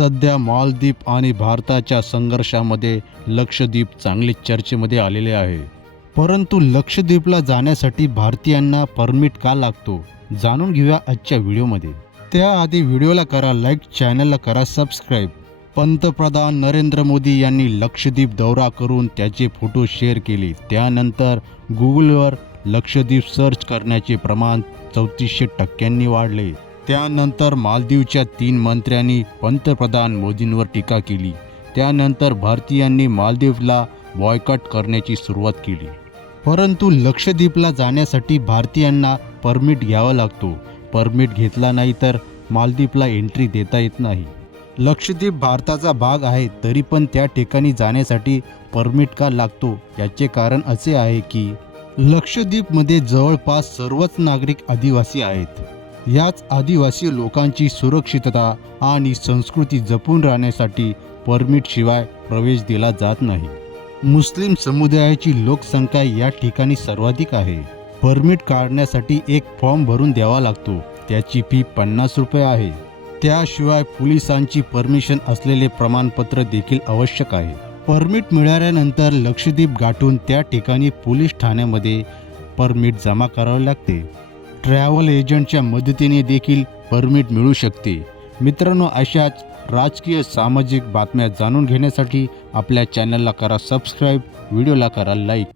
सध्या मालदीप आणि भारताच्या संघर्षामध्ये लक्षद्वीप चांगले चर्चेमध्ये आलेले आहे. परंतु लक्षद्वीपला जाण्यासाठी भारतीयांना परमिट का लागतो जाणून घेऊया आजच्या व्हिडिओमध्ये. त्याआधी व्हिडिओला करा लाईक चॅनलला करा सबस्क्राईब. पंतप्रधान नरेंद्र मोदी यांनी लक्षद्वीप दौरा करून त्याचे फोटो शेअर केले. त्यानंतर गुगलवर लक्षद्वीप सर्च करण्याचे प्रमाण चौतीसशे टक्क्यांनी वाढले. त्यानंतर मालदीवच्या तीन मंत्र्यांनी पंतप्रधान मोदींवर टीका केली. त्यानंतर भारतीयांनी मालदीवला बॉयकॉट करण्याची सुरुवात केली. परंतु लक्षद्वीपला जाण्यासाठी भारतीयांना परमिट घ्यावा लागतो. परमिट घेतला नाही तर मालदीवला एंट्री देता येत नाही. लक्षद्वीप भारताचा भाग आहे तरी पण त्या ठिकाणी जाण्यासाठी परमिट का लागतो याचे कारण असे आहे की लक्षद्वीपमध्ये जवळपास सर्वच नागरिक आदिवासी आहेत. याच आदिवासी लोकांची सुरक्षितता आणि संस्कृती जपून राहण्यासाठी परमिट शिवाय प्रवेश दिला जात नाही. मुस्लिम समुदायाची लोकसंख्या या ठिकाणी सर्वाधिक आहे. परमिट काढण्यासाठी एक फॉर्म भरून द्यावा लागतो. त्याची फी पन्नास रुपये आहे. त्याशिवाय पोलिसांची परमिशन असलेले प्रमाणपत्र देखील आवश्यक आहे. परमिट मिळाल्यानंतर लक्षद्वीप गाठून त्या ठिकाणी पोलीस ठाण्यामध्ये परमिट जमा करावे लागते. ट्रॅव्हल एजंटच्या मदतीने देखील परमिट मिळू शकते. मित्रांनो अशाच राजकीय सामाजिक बातम्या जाणून घेण्यासाठी आपल्या चॅनलला करा सबस्क्राईब व्हिडिओला करा लाईक